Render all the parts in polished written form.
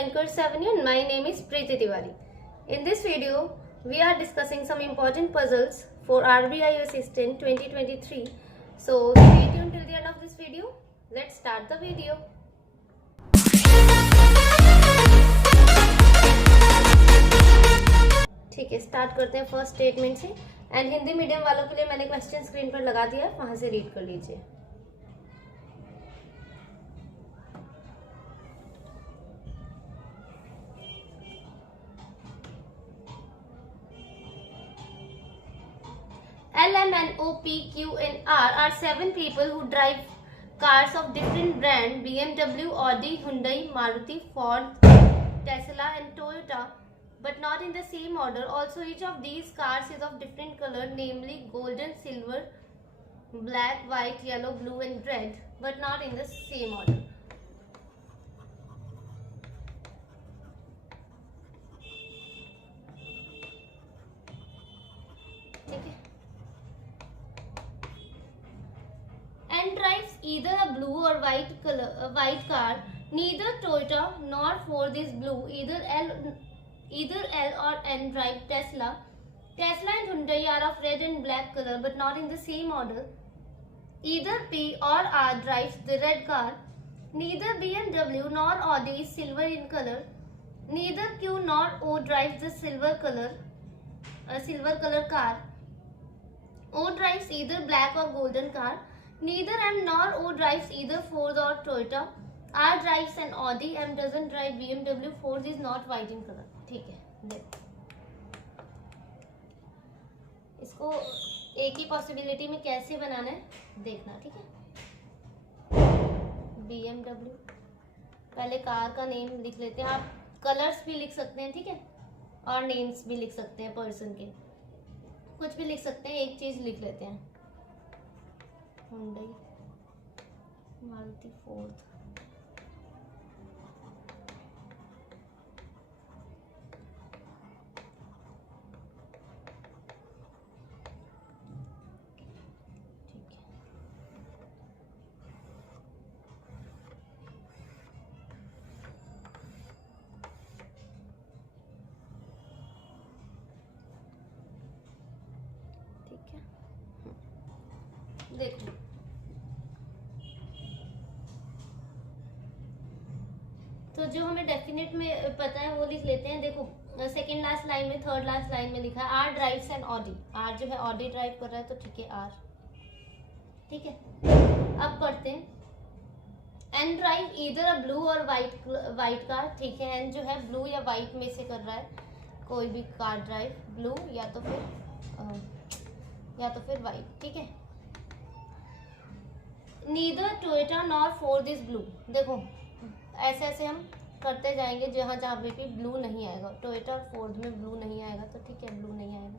Bankers Avenue and my name is Preeti Tiwari. In this video, we are discussing some important puzzles for RBI Assistant 2023. So stay tuned till the end of this video. Let's start the video. ठीक है, start करते हैं first statement से। And Hindi medium वालों के लिए मैंने question screen पर लगा दिया है, वहां से रीड कर लीजिए। L, M, N, O, P, Q and R are 7 people who drive cars of different brand: BMW, Audi, Hyundai, Maruti, Ford, Tesla and Toyota, but not in the same order. Also, each of these cars is of different color, namely golden, silver, black, white, yellow, blue and red, but not in the same order. ठीक है। N drives either a blue or white car. Neither Toyota nor Ford is blue. Either L or N drive Tesla. Tesla and Hyundai are of red and black color, but not in the same order. Either P or R drives the red car. Neither BMW nor Audi is silver in color. Neither Q nor O drives the silver color car. O drives either black or golden car. Neither M nor O drives either Ford or Toyota. R drives an Audi. M doesn't drive BMW. Ford is not white in color. ठीक है, देखो इसको एक ही possibility में कैसे बनाना है देखना। ठीक है, BMW, पहले कार का नेम लिख लेते हैं। आप कलर्स भी लिख सकते हैं, ठीक है, और नेम्स भी लिख सकते हैं, पर्सन के कुछ भी लिख सकते हैं। एक चीज लिख लेते हैं, Hyundai, Maruti, Ford। ठीक है, देखो तो जो हमें डेफिनेट में पता है वो लिख लेते हैं। देखो सेकेंड लास्ट लाइन में, थर्ड लास्ट लाइन में लिखा है R drives N Audi. R जो है ऑडी ड्राइव कर रहा है, तो ठीक है आर। ठीक है, अब पढ़ते हैं। N drive either a blue और वाइट कार। ठीक है, एन जो है ब्लू या वाइट में से कर रहा है, कोई भी कार ड्राइव, ब्लू या तो फिर वाइट। ठीक है, neither Toyota nor Ford is blue. देखो ऐसे ऐसे हम करते जाएंगे, जहाँ जहाँ पे भी ब्लू नहीं आएगा, टोयोटा और फोर्ड में ब्लू नहीं आएगा, तो ठीक है ब्लू नहीं आएगा।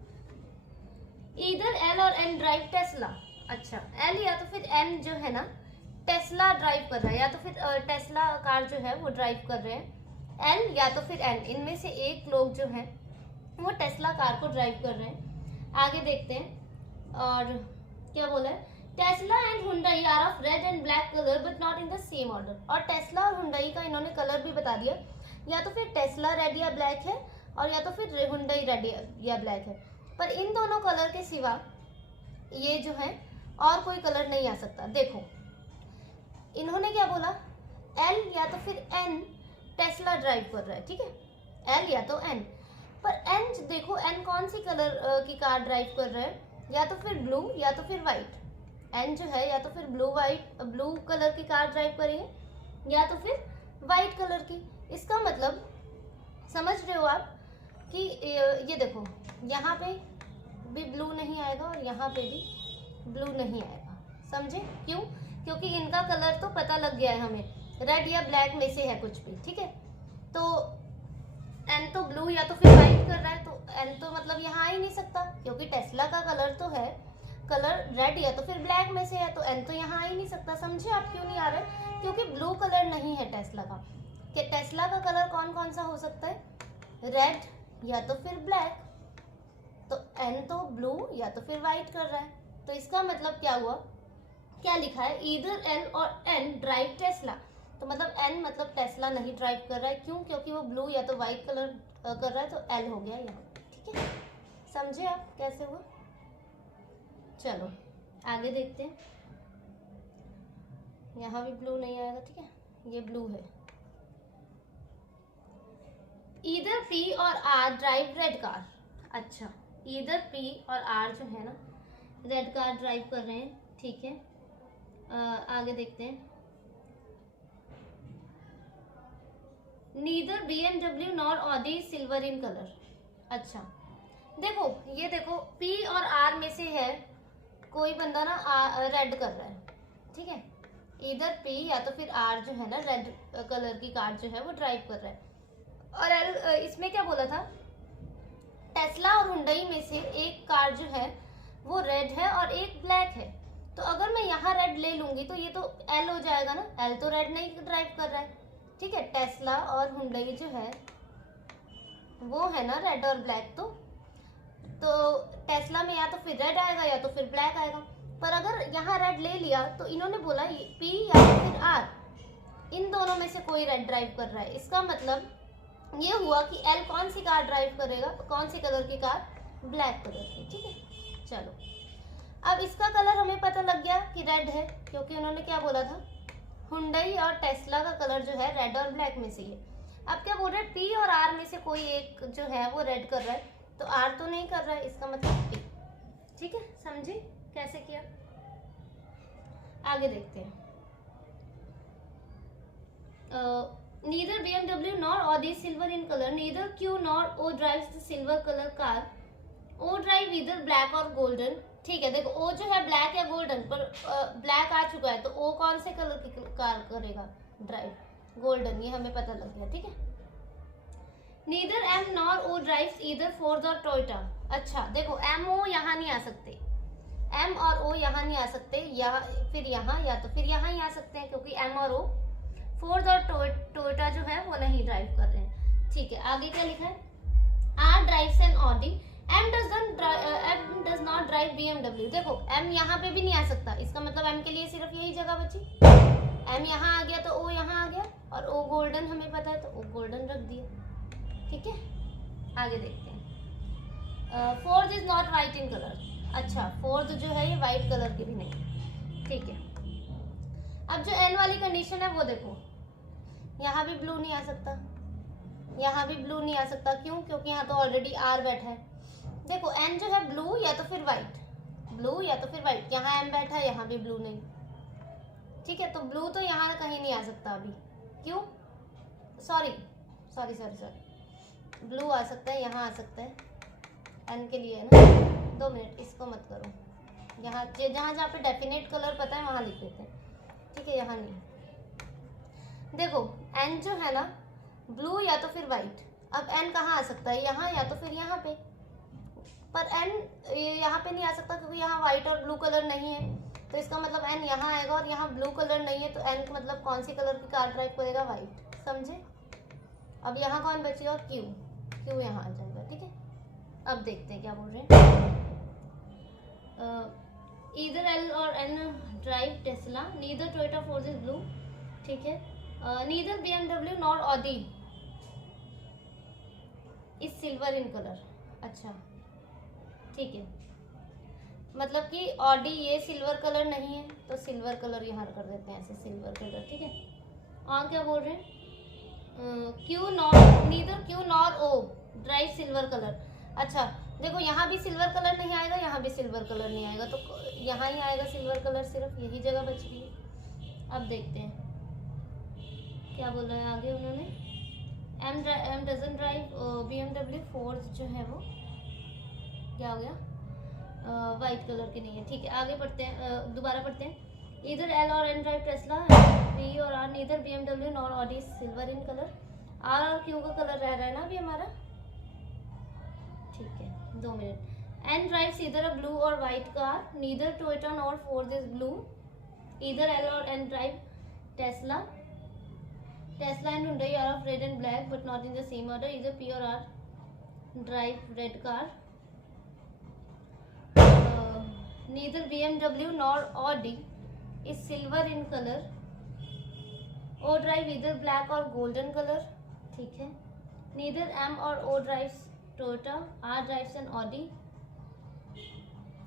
ईदर एल और एन ड्राइव टेस्ला। अच्छा, एल या तो फिर एन जो है ना टेस्ला ड्राइव कर रहा है, या तो फिर टेस्ला कार जो है वो ड्राइव कर रहे हैं। एल या तो फिर एन, इनमें से एक लोग जो है वो टेस्ला कार को ड्राइव कर रहे हैं। आगे देखते हैं, और क्या बोला है, Tesla and Hyundai are of red and black colour but not in the same order. और टेस्ला और हुंडई का इन्होंने कलर भी बता दिया, या तो फिर टेस्ला रेड या ब्लैक है, और या तो फिर हुंडई रेड या ब्लैक है। पर इन दोनों कलर के सिवा ये जो है और कोई कलर नहीं आ सकता। देखो इन्होंने क्या बोला, एल या तो फिर एन टेस्ला ड्राइव कर रहा है। ठीक है, एल या तो एन, पर एन देखो एन कौन सी कलर की कार ड्राइव कर रहा है, या तो फिर ब्लू या तो फिर वाइट। एन जो है या तो फिर ब्लू कलर की कार ड्राइव करेंगे, या तो फिर वाइट कलर की। इसका मतलब समझ रहे हो आप कि ये देखो यहाँ पे भी ब्लू नहीं आएगा और यहाँ पे भी ब्लू नहीं आएगा। समझे क्यों? क्योंकि इनका कलर तो पता लग गया है हमें, रेड या ब्लैक में से है कुछ भी। ठीक है, तो एन तो ब्लू या तो फिर वाइट कर रहा है, तो एन तो मतलब यहाँ आ ही नहीं सकता, क्योंकि टेस्ला का कलर तो है, कलर रेड या तो फिर ब्लैक में से है, तो एन तो यहाँ आ ही नहीं सकता। समझे आप क्यों नहीं आ रहे? क्योंकि ब्लू कलर नहीं है टेस्ला का। कि टेस्ला का कलर कौन कौन सा हो सकता है, रेड या तो फिर ब्लैक, तो एन तो ब्लू या तो फिर वाइट कर रहा है। तो इसका मतलब क्या हुआ, क्या लिखा है, ईदर एल और एन ड्राइव टेस्ला। तो मतलब एन मतलब टेस्ला नहीं ड्राइव कर रहा है। क्यों? क्योंकि वो ब्लू या तो वाइट कलर कर रहा है, तो एल हो गया यहाँ। ठीक है, समझे आप कैसे हुआ? चलो आगे देखते हैं। यहाँ भी ब्लू नहीं आएगा। ठीक है, ये ब्लू है। ईदर पी और आर ड्राइव रेड कार। अच्छा, ईदर पी और आर जो है ना रेड कार ड्राइव कर रहे हैं। ठीक है, आगे देखते हैं। Neither BMW nor Audi silver in colour. अच्छा देखो, ये देखो पी और आर में से है कोई बंदा ना रेड कर रहा है। ठीक है, इधर पी या तो फिर आर जो है ना रेड कलर की कार जो है वो ड्राइव कर रहा है। और इसमें क्या बोला था, टेस्ला और हुंडई में से एक कार जो है वो रेड है और एक ब्लैक है। तो अगर मैं यहाँ रेड ले लूंगी तो ये तो एल हो जाएगा ना, एल तो रेड नहीं ड्राइव कर रहा है। ठीक है, टेस्ला और हुंडई जो है वो है ना रेड और ब्लैक। तो टेस्ला में या तो फिर रेड आएगा या तो फिर ब्लैक आएगा। पर अगर यहाँ रेड ले लिया तो इन्होंने बोला पी या तो फिर आर, इन दोनों में से कोई रेड ड्राइव कर रहा है। इसका मतलब ये हुआ कि एल कौन सी कार ड्राइव करेगा, कौन सी कलर की कार, ब्लैक कलर की। ठीक है, चलो अब इसका कलर हमें पता लग गया कि रेड है, क्योंकि उन्होंने क्या बोला था, हुंडई और टेस्ला का कलर जो है रेड और ब्लैक में से है। अब क्या बोल रहे हैं, पी और आर में से कोई एक जो है वो रेड कर रहा है, तो आर तो नहीं कर रहा है, इसका मतलब पी। ठीक है, समझे कैसे किया? आगे देखते हैं। Neither BMW nor Audi is silver in color. Neither Q nor O drives the silver color car. O drive either black or golden. ठीक है, देखो O जो है ब्लैक या गोल्डन, पर ब्लैक आ चुका है तो O कौन से कलर की कार करेगा ड्राइव, गोल्डन, ये हमें पता लग गया। ठीक है, Neither M nor O drives either Ford or Toyota. अच्छा देखो M O यहाँ नहीं आ सकते, M और O यहाँ नहीं आ सकते, या फिर यहाँ या तो फिर यहाँ ही आ सकते हैं, क्योंकि M और O फोर्ड और टोयोटा जो है वो नहीं ड्राइव कर रहे हैं। ठीक है, आगे क्या लिखा है, R drives N Audi, M does not drive BMW। देखो एम यहाँ पे भी नहीं आ सकता, इसका मतलब एम के लिए सिर्फ यही जगह बची, एम यहाँ आ गया तो ओ यहाँ आ गया, और ओ गोल्डन हमें पता है तो ओ गोल्डन रख दिया। ठीक है, आगे देखते हैं। Fourth is not white in colour. अच्छा, फोर्थ जो है ये वाइट कलर की भी नहीं। ठीक है, अब जो एन वाली कंडीशन है वो देखो, यहाँ भी ब्लू नहीं आ सकता, यहाँ भी ब्लू नहीं आ सकता। क्यों? क्योंकि यहाँ तो ऑलरेडी आर बैठा है। देखो एन जो है ब्लू या तो फिर वाइट, ब्लू या तो फिर वाइट, यहाँ एम बैठा है, यहाँ भी ब्लू नहीं। ठीक है, तो ब्लू तो यहाँ कहीं नहीं आ सकता अभी। क्यों? सॉरी, ब्लू आ सकता है, यहाँ आ सकता है, एन के लिए है ना। 2 मिनट, इसको मत करो, यहाँ जहाँ जहाँ पे डेफिनेट कलर पता है वहाँ लिख देते हैं। ठीक है, यहाँ नहीं। देखो एन जो है ना ब्लू या तो फिर वाइट, अब एन कहाँ आ सकता है, यहाँ या तो फिर यहाँ पे, पर एन यहाँ पे नहीं आ सकता क्योंकि यहाँ वाइट और ब्लू कलर नहीं है। तो इसका मतलब एन यहाँ आएगा, और यहाँ ब्लू कलर नहीं है, तो एन का मतलब कौन सी कलर की कार ड्राइव करेगा, वाइट। समझे? अब यहाँ कौन बचेगा, क्यू, क्यू यहाँ आ जाएगा। ठीक है, अब देखते हैं क्या बोल रहे हैं। Either L or N drive Tesla. Neither Toyota Force is blue. ठीक है, neither BMW nor Audi is silver in color. अच्छा ठीक है, मतलब कि ऑडी ये सिल्वर कलर नहीं है, तो सिल्वर कलर यहाँ कर देते हैं ऐसे, सिल्वर कलर। ठीक है, और क्या बोल रहे हैं, Q nor, neither Q nor O drive silver colour. अच्छा देखो यहाँ भी सिल्वर कलर नहीं आएगा, यहाँ भी सिल्वर कलर नहीं आएगा, तो यहाँ ही आएगा सिल्वर कलर, सिर्फ यही जगह बच रही है। अब देखते हैं क्या बोल रहे हैं आगे उन्होंने, M doesn't drive BMW। Fourth जो है वो क्या हो गया, वाइट कलर की नहीं है। ठीक है, आगे पढ़ते हैं, दोबारा पढ़ते हैं। इधर एल और एन ड्राइव टेस्ला, पी और R neither BMW nor Audi silver in colour. R और क्यू का कलर रह रहा है ना अभी हमारा। ठीक है, 2 minute. N drives either a blue और white car, neither Toyota nor Ford is blue. Either L और N drive Tesla, Tesla and Hyundai are of red and black but not in the same order. Either P और R drive red car. Neither BMW nor Audi is silver in color. O drive either black or golden colour, ठीक है। Neither M or O drives Toyota, R drives N Audi,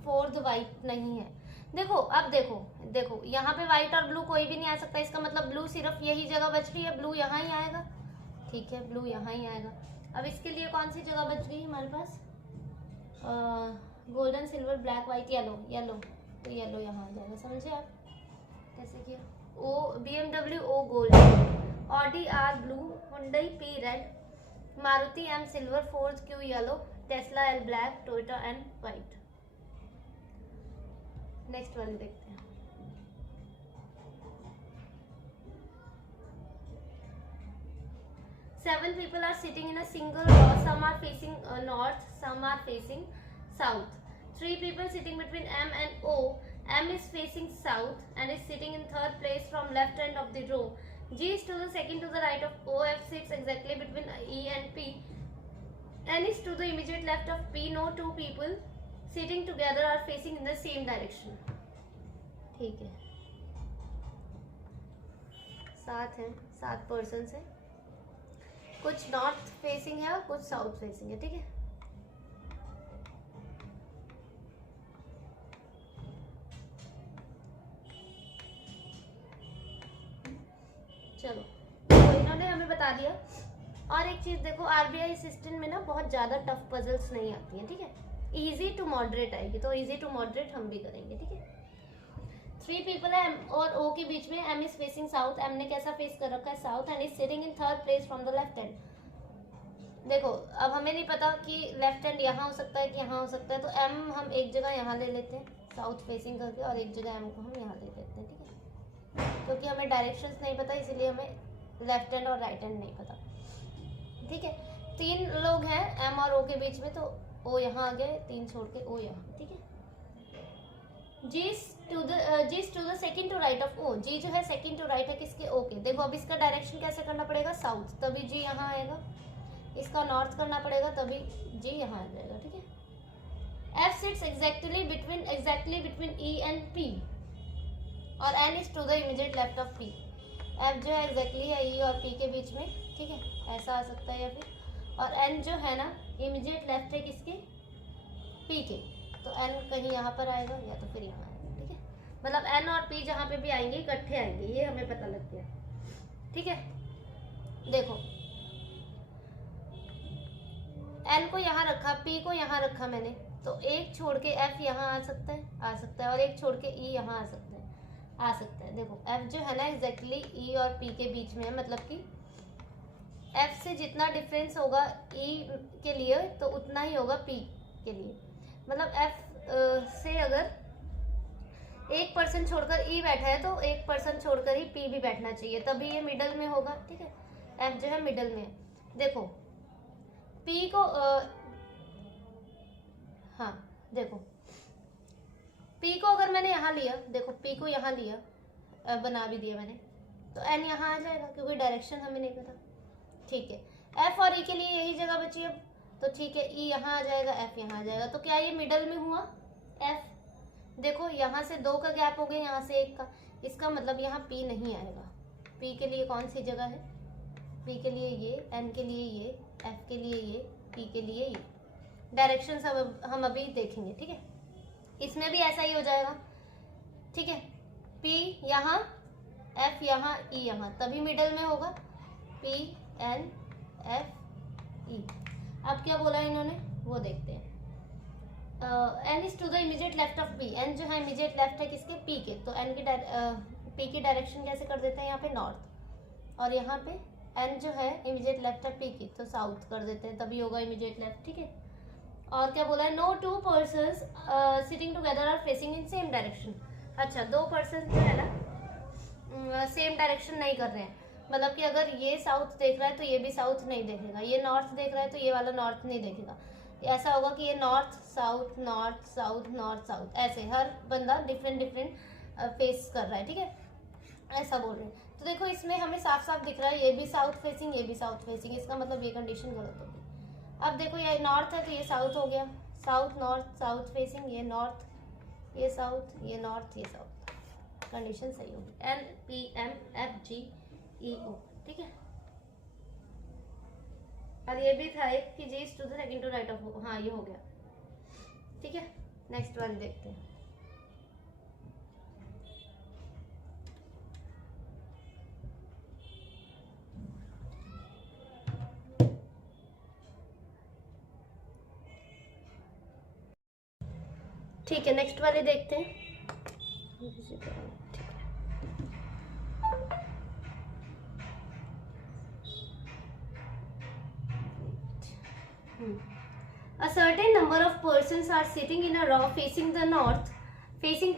fourth white नहीं है। देखो अब देखो देखो यहाँ पे व्हाइट और ब्लू कोई भी नहीं आ सकता, इसका मतलब ब्लू सिर्फ यही जगह बच रही है, ब्लू यहाँ ही आएगा, ठीक है, ब्लू यहाँ ही आएगा। अब इसके लिए कौन सी जगह बच गई हमारे पास, golden silver black white yellow, yellow तो येलो यहाँ आ जाएगा, समझे आप कैसे किया। O BMW O gold, Audi R blue, Hyundai P red, Maruti M silver, Ford Q yellow, Tesla L black, Toyota N white. Next वाली देखते हैं। Seven people are sitting in a single row. Some are facing north, some are facing south. Three people sitting between M and O. M is facing south and is sitting in third place from left end of the row. G is to the second to the right of O. F sits exactly between E and P. N is to the immediate left of P. No two people sitting together are facing in the same direction. ठीक है, 7 हैं, 7 person है, कुछ north facing है और कुछ south facing है, ठीक है। चलो तो इन्होंने हमें बता दिया। और एक चीज देखो, आरबीआई असिस्टेंट में ना बहुत ज्यादा टफ पजल्स नहीं आती हैं, ठीक है, इजी टू मॉडरेट आएगी, तो इजी टू मॉडरेट हम भी करेंगे, ठीक है। 3 पीपल है एम और ओ के बीच में, M is facing south, M ने कैसा फेस कर रखा है south, and is sitting in third place from the left hand. देखो अब हमें नहीं पता कि लेफ्ट हैंड यहाँ हो सकता है कि यहाँ हो सकता है, तो एम हम एक जगह यहाँ ले लेते हैं साउथ फेसिंग करके, और एक जगह एम को हम यहाँ ले लेते हैं, ठीक है, क्योंकि हमें डायरेक्शंस नहीं पता, इसीलिए हमें लेफ्ट हैंड और राइट हैंड नहीं पता, ठीक है। 3 लोग हैं एम और ओ के बीच में, तो ओ यहाँ आ गए, 3 छोड़ के ओ यहाँ, ठीक है। G is to the second to right of O. G जो है सेकंड टू राइट है किसके, O के। देखो अब इसका डायरेक्शन कैसे करना पड़ेगा, साउथ, तभी G यहाँ आएगा, इसका नॉर्थ करना पड़ेगा तभी G यहाँ आ जाएगा, ठीक है। F sits exactly between E and P और N is to the immediate left of P. F जो है exactly है E और P के बीच में, ठीक है, ऐसा आ सकता है या फिर, और N जो है ना इमीडिएट लेफ्ट है किसके, P के, तो N कहीं यहाँ पर आएगा या तो फिर यहाँ आएगा, ठीक है। मतलब N और P जहाँ पे भी आएंगे इकट्ठे आएंगे, ये हमें पता लग गया, ठीक है। देखो N को यहाँ रखा, P को यहाँ रखा मैंने, तो एक छोड़ के F यहाँ आ सकता है, और एक छोड़ के E यहाँ आ सकता है। देखो F जो है ना एग्जैक्टली E और P के बीच में है, मतलब कि F से जितना डिफरेंस होगा E के लिए तो उतना ही होगा P के लिए। मतलब F से अगर 1% छोड़कर E बैठा है तो 1% छोड़कर ही P भी बैठना चाहिए, तभी ये मिडल में होगा, ठीक है। F जो है मिडल में है। देखो P को हाँ देखो P को अगर मैंने यहाँ लिया, देखो P को यहाँ लिया, बना भी दिया मैंने, तो N यहाँ आ जाएगा क्योंकि डायरेक्शन हमें नहीं पता, ठीक है। F और E के लिए यही जगह बची अब, तो ठीक है, E यहाँ आ जाएगा, F यहाँ आ जाएगा, तो क्या ये मिडल में हुआ F। देखो यहाँ से 2 का गैप हो गया, यहाँ से 1 का, इसका मतलब यहाँ P नहीं आएगा। P के लिए कौन सी जगह है, P के लिए ये, N के लिए ये, F के लिए ये, P के लिए ये। डायरेक्शन सब हम अभी देखेंगे, ठीक है। इसमें भी ऐसा ही हो जाएगा, ठीक है। P यहाँ, F यहाँ, E यहाँ, तभी मिडल में होगा, P N F E। अब क्या बोला इन्होंने वो देखते हैं। N is to the immediate left of P। N जो है इमीडिएट लेफ्ट है किसके, P के, तो N की P की डायरेक्शन कैसे कर देते हैं यहाँ पे नॉर्थ, और यहाँ पे N जो है इमीडिएट लेफ्ट है P की, तो साउथ कर देते हैं, तभी होगा इमीडिएट लेफ्ट, ठीक है। और क्या बोला है, no 2 persons sitting together are facing in same direction. अच्छा 2 पर्सन जो है ना सेम डायरेक्शन नहीं कर रहे हैं, मतलब कि अगर ये साउथ देख रहा है तो ये भी साउथ नहीं देखेगा, ये नॉर्थ देख रहा है तो ये वाला नॉर्थ नहीं देखेगा। ऐसा होगा कि ये north south north south north south, ऐसे हर बंदा डिफरेंट फेस कर रहा है, ठीक है, ऐसा बोल रहे हैं। तो देखो इसमें हमें साफ साफ दिख रहा है, ये भी साउथ फेसिंग, ये भी साउथ फेसिंग, इसका मतलब ये कंडीशन गलत होगी। अब देखो ये नॉर्थ है तो ये साउथ हो गया, साउथ नॉर्थ साउथ फेसिंग, ये नॉर्थ, ये साउथ, ये नॉर्थ, ये साउथ, कंडीशन सही होगी। N P M F G EO, ठीक है। और ये भी था एक कि G is to the second to right of O, हाँ ये हो गया, ठीक है। नेक्स्ट वाली देखते हैं। ठीक है, नेक्स्ट वाले देखते हैं। A certain number of persons are sitting in a row facing to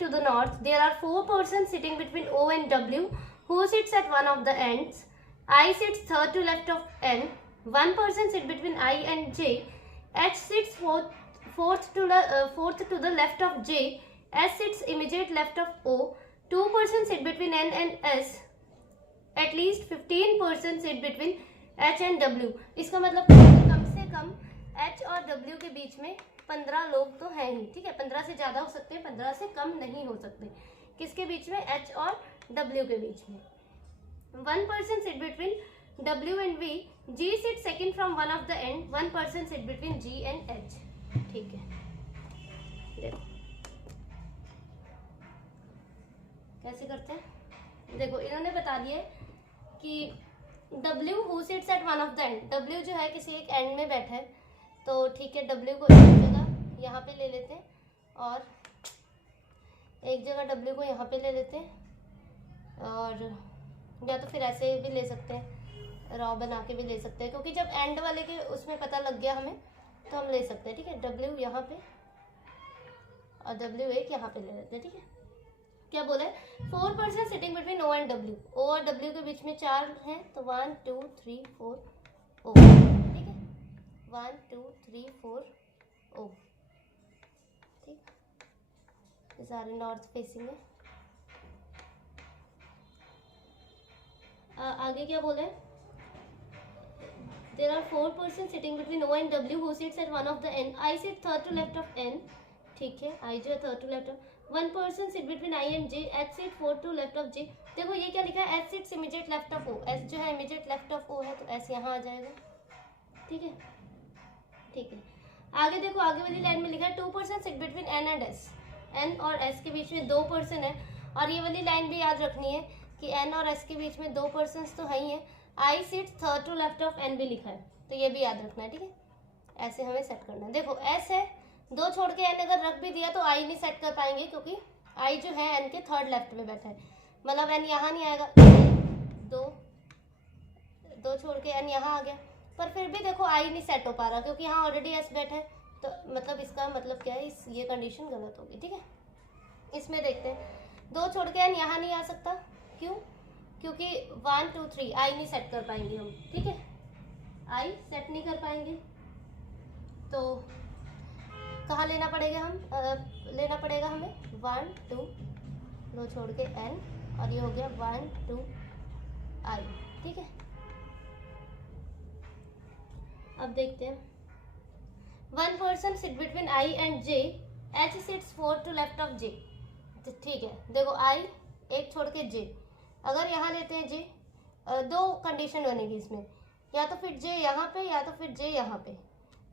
the north. There are 4 persons sitting between O and W, who sits at one of the ends. I sits third to left of N. One person sits between I and J. H sits fourth to the left of J. S sits immediate left of O. 2 persons sit between N and S. At least 15 persons sit between H and W. इसका मतलब कम से कम H और W के बीच में 15 लोग तो हैं ही, ठीक है। 15 से ज़्यादा हो सकते हैं, 15 से कम नहीं हो सकते। किसके बीच में? H और W के बीच में। 1 person sit between W and V. G sits second from one of the end. 1 person sit between G and H, ठीक है। देखो कैसे करते हैं। देखो इन्होंने बता दिया कि W who sits at one of the end, W जो है किसी एक एंड में बैठा है, तो ठीक है W को एक जगह यहाँ पे ले लेते हैं और एक जगह W को यहाँ पे ले लेते हैं, और या तो फिर ऐसे भी ले सकते हैं, रॉ बना के भी ले सकते हैं, क्योंकि जब एंड वाले के उसमें पता लग गया हमें तो हम ले सकते हैं, ठीक है। W यहाँ पे और W एक यहाँ पे ले लेते हैं, ठीक है। क्या बोला है? 4 person sitting between O and W, O और W के बीच में 4 हैं, तो 1 2 3 4 O, ठीक है। 1 2 3 4 O, ठीक। ये सारे नॉर्थ फेसिंग है। आगे क्या बोला है? There are 4 persons sitting between O and W, who sits at one of the end. I sit third to left of N, ठीक है। I जो है third to left of 1 person sit between I and J. H sit fourth to left of J. देखो ये क्या लिखा है? H sits immediate left of O. S जो है immediate left of O है, तो S यहाँ आ जाएगा, ठीक है। ठीक है, आगे देखो, आगे वाली लाइन में लिखा है 2 person sit between N and S. N और S के बीच में 2 person है, और ये वाली लाइन भी याद रखनी है कि N और S के बीच में 2 persons तो है ही है। I sits third to left of N भी लिखा है, तो ये भी याद रखना है, ठीक है। ऐसे हमें सेट करना है। देखो S है, 2 छोड़ के N अगर रख भी दिया तो I नहीं सेट कर पाएंगे, क्योंकि I जो है N के थर्ड लेफ्ट में बैठा है, मतलब N यहाँ नहीं आएगा। 2 छोड़ के N यहाँ आ गया, पर फिर भी देखो I नहीं सेट हो पा रहा, क्योंकि यहाँ ऑलरेडी S बैठा है, तो मतलब इसका मतलब क्या है, ये कंडीशन गलत होगी, ठीक है। इसमें देखते हैं, 2 छोड़ के N यहाँ नहीं आ सकता, क्यों? क्योंकि 1 2 3 I नहीं सेट कर पाएंगे हम, ठीक है। I सेट नहीं कर पाएंगे, तो कहाँ लेना पड़ेगा लेना पड़ेगा हमें 1 2, 2 छोड़ के N, और ये हो गया 1 2 I, ठीक है। अब देखते हैं, 1 person sit between I and J. H sits fourth to left of J, ठीक है। देखो I एक छोड़ के J, अगर यहाँ लेते हैं J, 2 कंडीशन बनेगी इसमें, या तो फिर J यहाँ पे या तो फिर J यहाँ पे,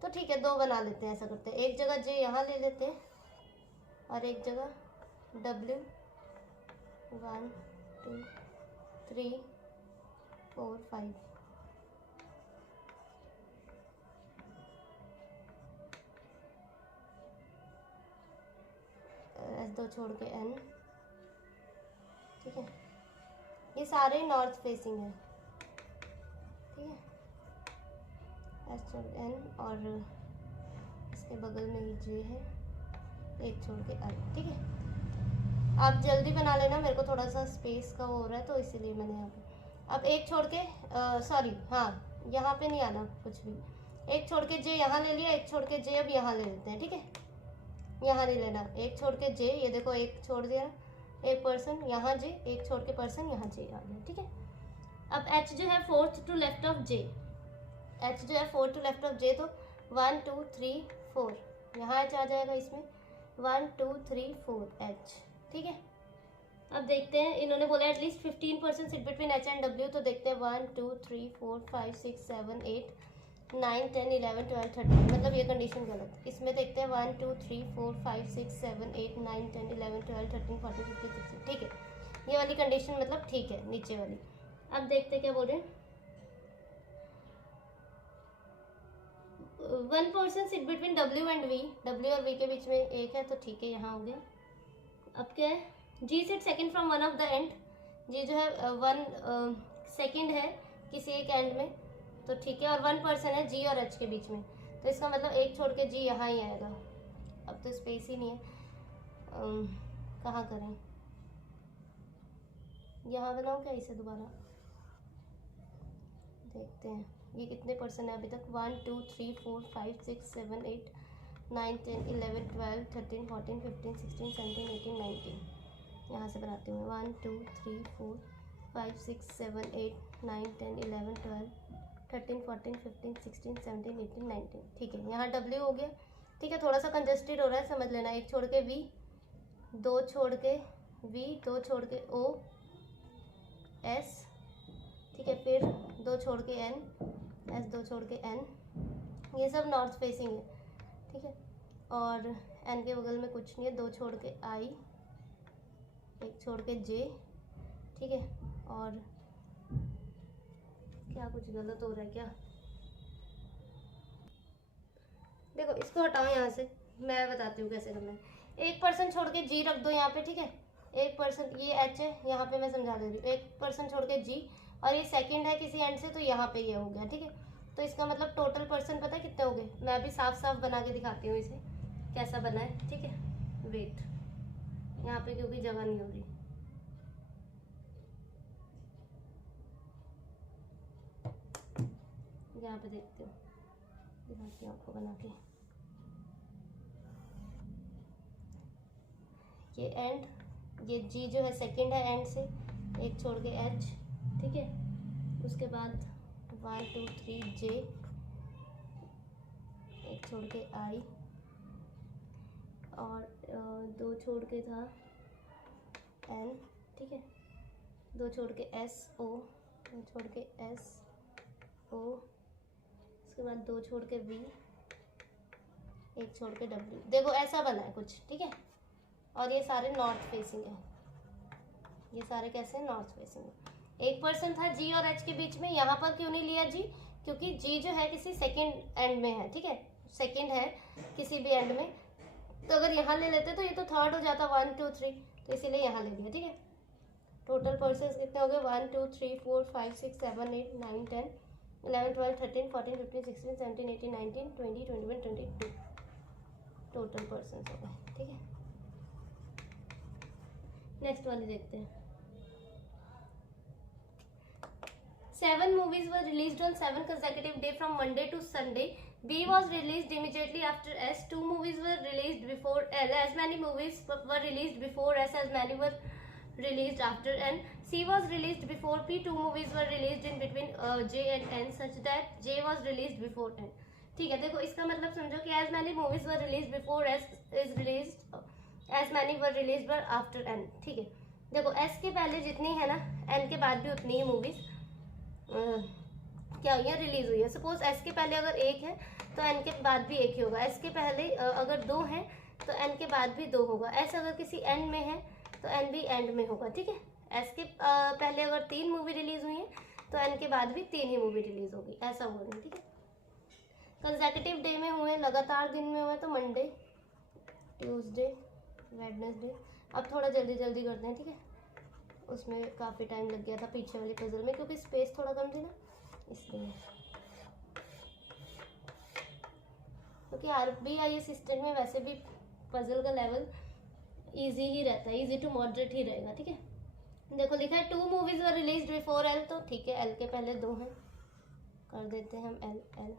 तो ठीक है 2 बना लेते हैं। ऐसा करते हैं, एक जगह J यहाँ ले लेते हैं और एक जगह W, 1 2 3 4 5, S2 छोड़ के N, ठीक है। ये सारे नॉर्थ फेसिंग है, ठीक है। S छोड़ के N, और इसके बगल में ही J है, एक छोड़ के I, ठीक है। आप जल्दी बना लेना, मेरे को थोड़ा सा स्पेस का वो हो रहा है, तो इसीलिए मैंने यहाँ पे अब एक छोड़ के सॉरी, हाँ यहाँ पे नहीं आना कुछ भी, एक छोड़ के J यहाँ ले लिया, एक छोड़ के J अब यहाँ ले लेते हैं, ठीक है। यहाँ नहीं लेना, एक छोड़ के J, ये देखो एक छोड़ दिया, एक पर्सन यहाँ J, एक छोड़ के पर्सन यहाँ J आ गया, ठीक है। अब H जो है fourth to left of J, H जो है fourth to left of J, तो 1 2 3 4 यहाँ H आ जाएगा इसमें, 1 2 3 4 H, ठीक है। अब देखते हैं, इन्होंने बोला at least 15% sit between H and W, तो देखते हैं 1 2 3 4 5 6 7 8 9 10 11 12 13, मतलब ये कंडीशन गलत। इसमें देखते हैं 1 2 3 4 5 6 7 8 9 10 11 12 13 14 15 16, ठीक है, ये वाली कंडीशन मतलब ठीक है नीचे वाली। अब देखते हैं क्या बोल रहे हैं। 1% sit between W and V, W और वी के बीच में एक है तो ठीक है, यहाँ हो गया। अब क्या है, G sit second from one of the end, G जो है 1 सेकंड है किसी एक एंड में तो ठीक है, और 1% है जी और एच के बीच में, तो इसका मतलब एक छोड़ के जी यहाँ ही आएगा। अब तो स्पेस ही नहीं है, कहाँ करें, यहाँ बनाऊँ क्या इसे दोबारा, देखते हैं ये कितने परसेंट है अभी तक। 1 2 3 4 5 6 7 8 9 10 11 12 13 14 15 16 17 18 19, यहाँ से बनाती हूँ 1 2 3 4 5 6 7 8 9 10 11 12 13 14 15 16 17 18 19, ठीक है, यहाँ W हो गया। ठीक है, थोड़ा सा कंजस्टेड हो रहा है, समझ लेना। एक छोड़ के V, दो छोड़ के V, दो छोड़ के O S, ठीक है, फिर दो छोड़ के N S, दो छोड़ के N, ये सब नॉर्थ फेसिंग है, ठीक है, और N के बगल में कुछ नहीं है, दो छोड़ के I, एक छोड़ के J, ठीक है, और क्या कुछ गलत हो रहा है क्या, देखो इसको हटाओ यहाँ से, मैं बताती हूँ कैसे करना है। 1% छोड़ के G रख दो यहाँ पे, ठीक है, 1%, ये H है यहाँ पे, मैं समझा दे रही हूँ, 1% छोड़ के G, और ये सेकंड है किसी एंड से तो यहाँ पे ये हो गया, ठीक है, तो इसका मतलब टोटल पर्सन पता है कितने हो गए। मैं अभी साफ साफ बना के दिखाती हूँ इसे कैसा बना है, ठीक है, वेट, यहाँ पे क्योंकि जगह नहीं हो रही, यहाँ पे देखते हो, दिखाती हूँ आपको बना के। ये एंड, ये जी जो है सेकंड है एंड से, एक छोड़ के एच, ठीक है, उसके बाद 1 2 3 जे, एक छोड़ के आई, और दो छोड़ के था एन, ठीक है, दो छोड़ के एस ओ, दो छोड़ के एस ओ, उसके बाद दो छोड़ के वी, एक छोड़ के डब्ल्यू। देखो ऐसा बना है कुछ, ठीक है, और ये सारे नॉर्थ फेसिंग है, ये सारे कैसे नॉर्थ फेसिंग है। 1% था जी और एच के बीच में, यहाँ पर क्यों नहीं लिया जी, क्योंकि जी जो है किसी सेकेंड एंड में है, ठीक है, सेकेंड है किसी भी एंड में, तो अगर यहाँ ले लेते तो ये तो थर्ड हो जाता 1 2 3, तो इसीलिए यहाँ ले लिया, ठीक है। टोटल पर्सन्स कितने हो गए, 1 2 3 4 5 6 7 8 9 10 11 12 13 14 15 16 17 18 19 20 21 22 टोटल पर्सन्स हो गए, ठीक है। नेक्स्ट वाली देखते हैं। 7 movies were released on 7 consecutive days from Monday to Sunday. B was released immediately after S. 2 movies were released before L. As many movies were released before S as many were released after N. C was released before P. 2 movies were released in between J and N such that J was released before N. ठीक है, देखो इसका मतलब समझो कि as many movies were released before S is released, as many were released were after N. ठीक है, देखो S के पहले जितनी है ना, N के बाद भी उतनी ही मूवीज क्या हुई है, रिलीज हुई है। सपोज एस के पहले अगर एक है तो एन के बाद भी एक ही होगा, एस के पहले अगर दो है तो एन के बाद भी दो होगा, एस अगर किसी एंड में है तो एन भी एंड में होगा, ठीक है। एस के पहले अगर 3 मूवी रिलीज हुई है तो एन के बाद भी 3 ही मूवी रिलीज होगी, ऐसा हो रहा है, ठीक है। कंसेक्यूटिव डे में हुए, लगातार दिन में हुए तो मंडे, ट्यूसडे, वेडनेसडे। अब थोड़ा जल्दी जल्दी करते हैं, ठीक है, उसमें काफ़ी टाइम लग गया था पीछे वाले पजल में क्योंकि स्पेस थोड़ा कम थी ना, इसलिए। क्योंकि RBI असिस्टेंट में वैसे भी पजल का लेवल इजी ही रहता है, इजी टू मॉडरेट ही रहेगा, ठीक है। देखो लिखा है 2 movies were released before L, तो ठीक है, L के पहले 2 हैं, कर देते हैं हम L।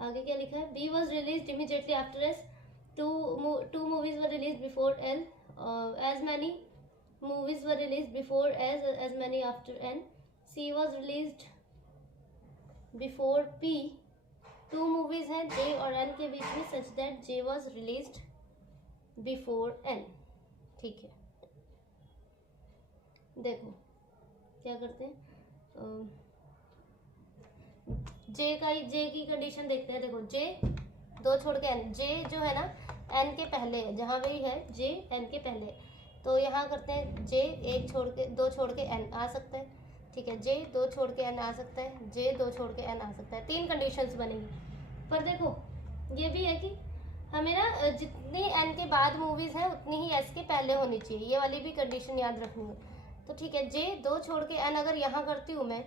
आगे क्या लिखा है, B was released immediately after S. 2 movies were released before L. As many movies were released before as many after N. C was released before P. 2 movies हैं J और N के बीच में such that J was released before N. ठीक है, देखो क्या करते हैं, जे की कंडीशन देखते हैं। देखो जे दो छोड़ के एन, जे जो है ना एन के पहले है, जहाँ भी है जे एन के पहले है, तो यहाँ करते हैं जे एक छोड़ के दो छोड़ के एन आ सकता है, ठीक है। जे दो छोड़ के एन आ सकता है, जे दो छोड़ के एन आ सकता है, 3 कंडीशंस बनेगी। पर देखो ये भी है कि हमें ना जितनी एन के बाद मूवीज है उतनी ही एस के पहले होनी चाहिए, ये वाली भी कंडीशन याद रखनी है। तो ठीक है, जे दो छोड़ के एन अगर यहाँ करती हूँ मैं,